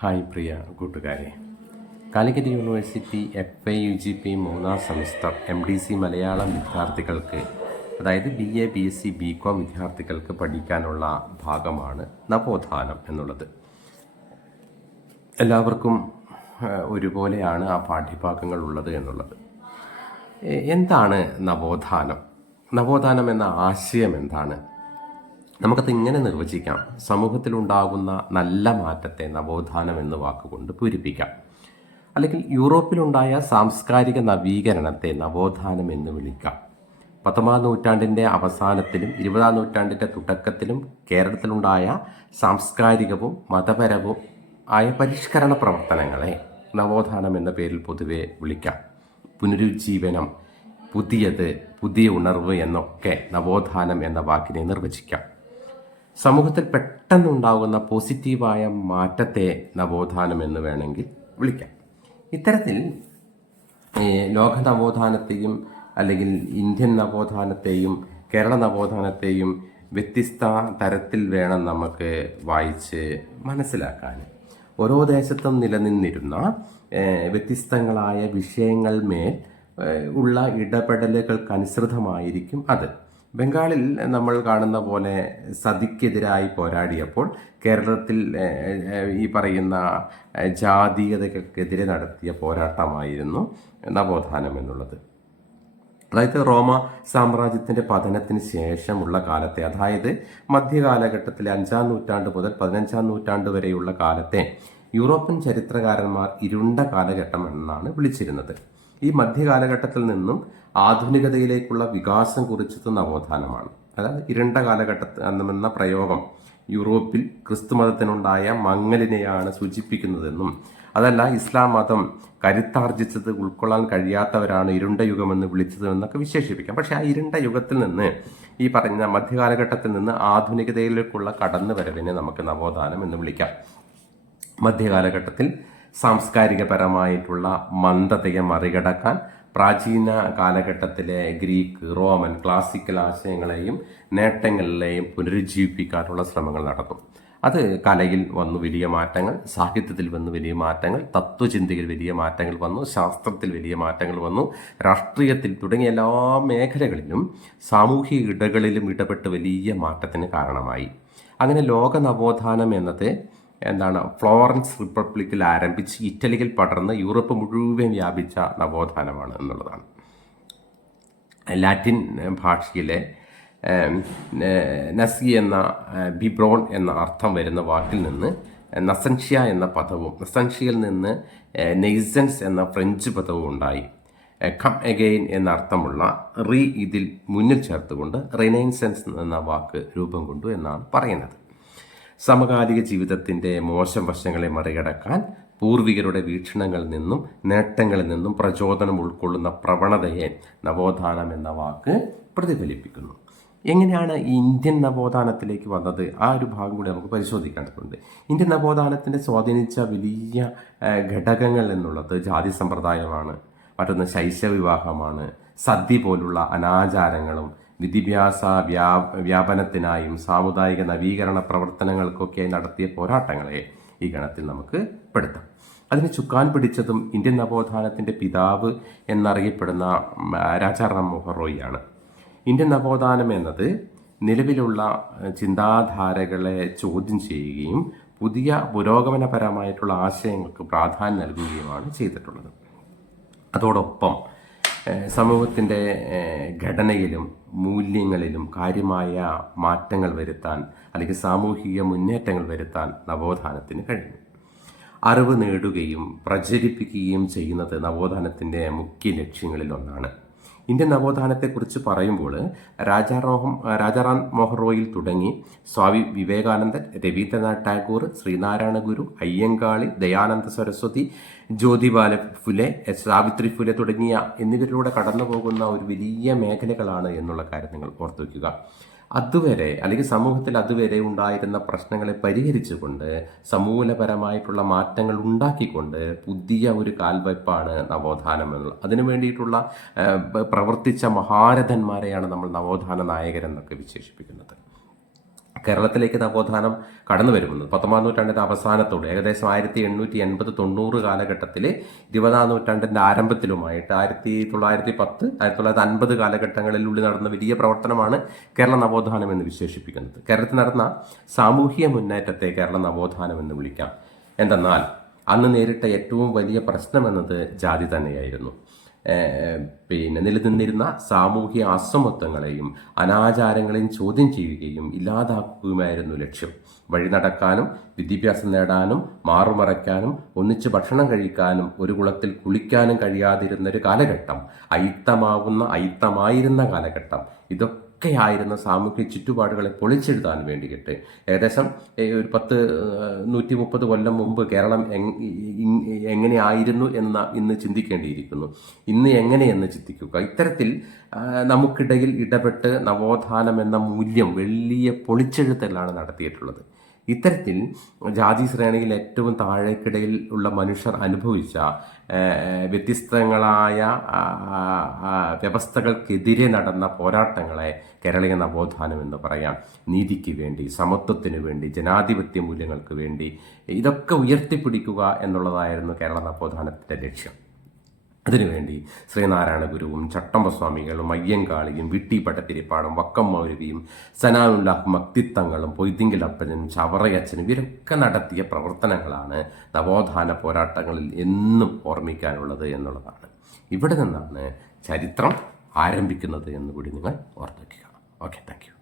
Hi പ്രിയ കൂട്ടുകാരെ, Calicut university FA UGP 3ാം semester MDC Malayalam വിദ്യാർത്ഥികൾക്ക്, അതായത് BA BSc BCom വിദ്യാർത്ഥികൾക്ക് പഠിക്കാനുള്ള ഭാഗമാണ് നവോത്ഥാനം എന്നുള്ളത്. എല്ലാവർക്കും ഒരുപോലെയാണ് ആ പാഠ്യഭാഗങ്ങൾ ഉള്ളത് എന്നുള്ളത്. എന്താണ് നവോത്ഥാനം? നവോത്ഥാനം എന്ന ആശയം എന്താണ്? നമുക്കത് ഇങ്ങനെ നിർവചിക്കാം: സമൂഹത്തിലുണ്ടാകുന്ന നല്ല മാറ്റത്തെ നവോത്ഥാനം എന്ന വാക്കുകൊണ്ട് പൂരിപ്പിക്കാം. അല്ലെങ്കിൽ യൂറോപ്പിലുണ്ടായ സാംസ്കാരിക നവീകരണത്തെ നവോത്ഥാനം എന്ന് വിളിക്കാം. 19ാം നൂറ്റാണ്ടിൻ്റെ അവസാനത്തിലും 20ാം നൂറ്റാണ്ടിൻ്റെ തുടക്കത്തിലും കേരളത്തിലുണ്ടായ സാംസ്കാരികവും മതപരവും ആയ പരിഷ്കരണ പ്രവർത്തനങ്ങളെ നവോത്ഥാനം എന്ന പേരിൽ പൊതുവെ വിളിക്കാം. പുനരുജ്ജീവനം, പുതിയ ഉണർവ് എന്നൊക്കെ നവോത്ഥാനം എന്ന വാക്കിനെ നിർവചിക്കാം. സമൂഹത്തിൽ പെട്ടെന്നുണ്ടാകുന്ന പോസിറ്റീവായ മാറ്റത്തെ നവോത്ഥാനം എന്ന് വേണമെങ്കിൽ വിളിക്കാം. ഇത്തരത്തിൽ ലോക നവോത്ഥാനത്തെയും അല്ലെങ്കിൽ ഇന്ത്യൻ നവോത്ഥാനത്തെയും കേരള നവോത്ഥാനത്തെയും വ്യത്യസ്ത തരത്തിൽ വേണം നമുക്ക് വായിച്ച് മനസ്സിലാക്കാൻ. ഓരോ ദേശത്തും നിലനിന്നിരുന്ന വ്യത്യസ്തങ്ങളായ വിഷയങ്ങൾ മേൽ ഉള്ള ഇടപെടലുകൾക്കനുസൃതമായിരിക്കും അത്. ബംഗാളിൽ നമ്മൾ കാണുന്ന പോലെ സതിക്കെതിരായി പോരാടിയപ്പോൾ കേരളത്തിൽ ഈ പറയുന്ന ജാതീയതകൾക്കെതിരെ നടത്തിയ പോരാട്ടമായിരുന്നു നവോത്ഥാനം എന്നുള്ളത്. അതായത് റോമ സാമ്രാജ്യത്തിൻ്റെ പതനത്തിന് ശേഷമുള്ള കാലത്തെ, അതായത് മധ്യകാലഘട്ടത്തിലെ 5ാം നൂറ്റാണ്ട് മുതൽ 15ാം നൂറ്റാണ്ട് വരെയുള്ള കാലത്തെ യൂറോപ്യൻ ചരിത്രകാരന്മാർ ഇരുണ്ട കാലഘട്ടം എന്നാണ് വിളിച്ചിരുന്നത്. ഈ മധ്യകാലഘട്ടത്തിൽ നിന്നും ആധുനികതയിലേക്കുള്ള വികാസം കുറിച്ചത് നവോത്ഥാനമാണ്. അതായത് ഇരുണ്ട കാലഘട്ടത്തിൽ എന്ന പ്രയോഗം യൂറോപ്പിൽ ക്രിസ്തുമതത്തിനുണ്ടായ മങ്ങലിനെയാണ് സൂചിപ്പിക്കുന്നതെന്നും, അതല്ല ഇസ്ലാം മതം കരുത്താർജിച്ചത് ഉൾക്കൊള്ളാൻ കഴിയാത്തവരാണ് ഇരുണ്ട യുഗമെന്ന് വിളിച്ചത് എന്നൊക്കെ വിശേഷിപ്പിക്കാം. പക്ഷേ ആ ഇരുണ്ട യുഗത്തിൽ നിന്ന്, ഈ പറഞ്ഞ മധ്യകാലഘട്ടത്തിൽ നിന്ന് ആധുനികതയിലേക്കുള്ള കടന്നുവരവിനെ നമുക്ക് നവോത്ഥാനം എന്ന് വിളിക്കാം. മധ്യകാലഘട്ടത്തിൽ സാംസ്കാരികപരമായിട്ടുള്ള മന്ദതയെ മറികടക്കാൻ പ്രാചീന കാലഘട്ടത്തിലെ ഗ്രീക്ക്, റോമൻ, ക്ലാസിക്കൽ ആശയങ്ങളെയും നേട്ടങ്ങളിലെയും പുനരുജ്ജീവിപ്പിക്കാനുള്ള ശ്രമങ്ങൾ നടന്നു. അത് കലയിൽ വന്നു വലിയ മാറ്റങ്ങൾ, സാഹിത്യത്തിൽ വന്നു വലിയ മാറ്റങ്ങൾ, തത്വചിന്തയിൽ വലിയ മാറ്റങ്ങൾ വന്നു, ശാസ്ത്രത്തിൽ വലിയ മാറ്റങ്ങൾ വന്നു, രാഷ്ട്രീയത്തിൽ തുടങ്ങിയ എല്ലാ മേഖലകളിലും സാമൂഹിക ഇടകളിലും ഇടപെട്ട് വലിയ മാറ്റത്തിന് കാരണമായി. അങ്ങനെ ലോക നവോത്ഥാനം എന്നത് ഫ്ലോറൻസ് റിപ്പബ്ലിക്കിൽ ആരംഭിച്ച് ഇറ്റലിയിൽ പടർന്ന് യൂറോപ്പ് മുഴുവൻ വ്യാപിച്ച നവോത്ഥാനമാണ് എന്നുള്ളതാണ്. ലാറ്റിൻ ഭാഷയിലെ നസി എന്ന ബിബ്രോൺ എന്ന അർത്ഥം വരുന്ന വാക്കിൽ നിന്ന് നസൻഷ്യ എന്ന പദവും, നസൻഷ്യയിൽ നിന്ന് നെയ്സൻസ് എന്ന ഫ്രഞ്ച് പദവും ഉണ്ടായി. കം എഗെയിൻ എന്ന അർത്ഥമുള്ള ഇതിൽ മുന്നിൽ ചേർത്തുകൊണ്ട് റിനൈസൻസ് എന്ന വാക്ക് രൂപം കൊണ്ടു എന്നാണ് പറയുന്നത്. സമകാലിക ജീവിതത്തിൻ്റെ മോശം വശങ്ങളെ മറികടക്കാൻ പൂർവികരുടെ വീക്ഷണങ്ങളിൽ നിന്നും നേട്ടങ്ങളിൽ നിന്നും പ്രചോദനം ഉൾക്കൊള്ളുന്ന പ്രവണതയെ നവോത്ഥാനം എന്ന വാക്ക് പ്രതിഫലിപ്പിക്കുന്നു. എങ്ങനെയാണ് ഈ ഇന്ത്യൻ നവോത്ഥാനത്തിലേക്ക് വന്നത്? ആ ഒരു ഭാഗം കൂടി നമുക്ക് പരിശോധിക്കേണ്ടതുണ്ട്. ഇന്ത്യൻ നവോത്ഥാനത്തിൻ്റെ സ്വാധീനിച്ച വലിയ ഘടകങ്ങൾ എന്നുള്ളത് ജാതി സമ്പ്രദായമാണ്, മറ്റൊന്ന് ശൈശവ വിവാഹമാണ്, സദ്യ പോലുള്ള അനാചാരങ്ങളും വിദ്യാഭ്യാസ വ്യാപനത്തിനായും സാമുദായിക നവീകരണ പ്രവർത്തനങ്ങൾക്കൊക്കെ നടത്തിയ പോരാട്ടങ്ങളെ ഈ ഗണത്തിൽ നമുക്ക് പെടുത്താം. അതിന് ചുക്കാൻ പിടിച്ചതും ഇന്ത്യൻ നവോത്ഥാനത്തിൻ്റെ പിതാവ് എന്നറിയപ്പെടുന്ന രാജാറാം മോഹൻ റോയിയാണ്. ഇന്ത്യൻ നവോത്ഥാനം എന്നത് നിലവിലുള്ള ചിന്താധാരകളെ ചോദ്യം ചെയ്യുകയും പുതിയ പുരോഗമനപരമായിട്ടുള്ള ആശയങ്ങൾക്ക് പ്രാധാന്യം നൽകുകയുമാണ് ചെയ്തിട്ടുള്ളത്. അതോടൊപ്പം സമൂഹത്തിൻ്റെ ഘടനയിലും മൂല്യങ്ങളിലും കാര്യമായ മാറ്റങ്ങൾ വരുത്താൻ, അല്ലെങ്കിൽ സാമൂഹിക മുന്നേറ്റങ്ങൾ വരുത്താൻ നവോത്ഥാനത്തിന് കഴിഞ്ഞു. അറിവ് നേടുകയും പ്രചരിപ്പിക്കുകയും ചെയ്യുന്നത് നവോത്ഥാനത്തിൻ്റെ മുഖ്യ ലക്ഷ്യങ്ങളിലൊന്നാണ്. ഇന്ത്യൻ നവോത്ഥാനത്തെക്കുറിച്ച് പറയുമ്പോൾ രാജാറാം മോഹൻ റോയിൽ തുടങ്ങി സ്വാമി വിവേകാനന്ദൻ, രവീന്ദ്രനാഥ് ടാഗോർ, ശ്രീനാരായണ ഗുരു, അയ്യങ്കാളി, ദയാനന്ദ സരസ്വതി, ജ്യോതിബാല ഫുലെ, സാവിത്രി ഫുലെ എന്നിവരിലൂടെ കടന്നു പോകുന്ന ഒരു വലിയ മേഖലകളാണ് എന്നുള്ള കാര്യം നിങ്ങൾ ഓർത്തു വയ്ക്കുക. അതുവരെ, അല്ലെങ്കിൽ സമൂഹത്തിൽ അതുവരെ ഉണ്ടായിരുന്ന പ്രശ്നങ്ങളെ പരിഹരിച്ചുകൊണ്ട് സമൂലപരമായിട്ടുള്ള മാറ്റങ്ങൾ ഉണ്ടാക്കിക്കൊണ്ട് പുതിയ ഒരു കാൽവയ്പ്പാണ് നവോത്ഥാനം എന്നുള്ളത്. അതിനു വേണ്ടിയിട്ടുള്ള പ്രവർത്തിച്ച മഹാരഥന്മാരെയാണ് നമ്മൾ നവോത്ഥാന നായകരെന്നൊക്കെ വിശേഷിപ്പിക്കുന്നത്. കേരളത്തിലേക്ക് നവോത്ഥാനം കടന്നു വരുന്നത് 19ാം നൂറ്റാണ്ടിൻ്റെ അവസാനത്തോട് ഏകദേശം 1880-90 കാലഘട്ടത്തിൽ 20ാം നൂറ്റാണ്ടിൻ്റെ ആരംഭത്തിലുമായിട്ട് 1910 1950 കാലഘട്ടങ്ങളിലുള്ളിൽ നടന്ന വലിയ പ്രവർത്തനമാണ് കേരള നവോത്ഥാനം എന്ന് വിശേഷിപ്പിക്കുന്നത്. കേരളത്തിൽ നടന്ന സാമൂഹിക മുന്നേറ്റത്തെ കേരള നവോത്ഥാനം എന്ന് വിളിക്കാം. എന്തെന്നാൽ അന്ന് നേരിട്ട ഏറ്റവും വലിയ പ്രശ്നമെന്നത് ജാതി തന്നെയായിരുന്നു. നിലനിന്നിരുന്ന സാമൂഹിക അസമത്വങ്ങളെയും അനാചാരങ്ങളെയും ചോദ്യം ചെയ്യുകയും ഇല്ലാതാക്കുകയുമായിരുന്നു ലക്ഷ്യം. വഴി നടക്കാനും വിദ്യാഭ്യാസം നേടാനും മാറുമറയ്ക്കാനും ഒന്നിച്ച് ഭക്ഷണം കഴിക്കാനും ഒരു കുളത്തിൽ കുളിക്കാനും കഴിയാതിരുന്നൊരു കാലഘട്ടം, അയിത്തമായിരുന്ന കാലഘട്ടം, ഇതൊക്കെയായിരുന്ന സാമൂഹ്യ ചുറ്റുപാടുകളെ പൊളിച്ചെഴുതാൻ വേണ്ടിയിട്ട് ഏകദേശം ഒരു 130 കൊല്ലം മുമ്പ് കേരളം എങ്ങനെയായിരുന്നു എന്ന് ഇന്ന് ചിന്തിക്കേണ്ടിയിരിക്കുന്നു. ഇന്ന് എങ്ങനെയെന്ന് ചിന്തിക്കുക. ഇത്തരത്തിൽ നമുക്കിടയിൽ ഇടപെട്ട് നവോത്ഥാനം എന്ന മൂല്യം വലിയ പൊളിച്ചെഴുത്തലാണ് നടത്തിയിട്ടുള്ളത്. ഇത്തരത്തിൽ ജാതി ശ്രേണിയിൽ ഏറ്റവും താഴേക്കിടയിൽ ഉള്ള മനുഷ്യർ അനുഭവിച്ച വ്യത്യസ്തങ്ങളായ വ്യവസ്ഥകൾക്കെതിരെ നടന്ന പോരാട്ടങ്ങളെ കേരളീയ നവോത്ഥാനം എന്ന് പറയാം. നീതിക്ക് വേണ്ടി, സമത്വത്തിന് വേണ്ടി, ജനാധിപത്യ മൂല്യങ്ങൾക്ക് വേണ്ടി ഇതൊക്കെ ഉയർത്തിപ്പിടിക്കുക എന്നുള്ളതായിരുന്നു കേരള നവോത്ഥാനത്തിൻ്റെ ലക്ഷ്യം. അതിനുവേണ്ടി ശ്രീനാരായണ ഗുരുവും ചട്ടമ്പസ്വാമികളും അയ്യങ്കാളിയും വിട്ടി ഭട്ടതിരിപ്പാടും വക്കം മൗലവിയും സനാനുല്ലാഹ് മക്തിത്തങ്ങളും പൊയ്തിങ്കിൽ അപ്പനും ചവറയച്ചനും ഇവരൊക്കെ നടത്തിയ പ്രവർത്തനങ്ങളാണ് നവോത്ഥാന പോരാട്ടങ്ങളിൽ എന്നും ഓർമ്മിക്കാനുള്ളത് എന്നുള്ളതാണ്. ഇവിടെ നിന്നാണ് ചരിത്രം ആരംഭിക്കുന്നത് എന്നുകൂടി നിങ്ങൾ ഓർമ്മിക്കുക. Okay, thank you.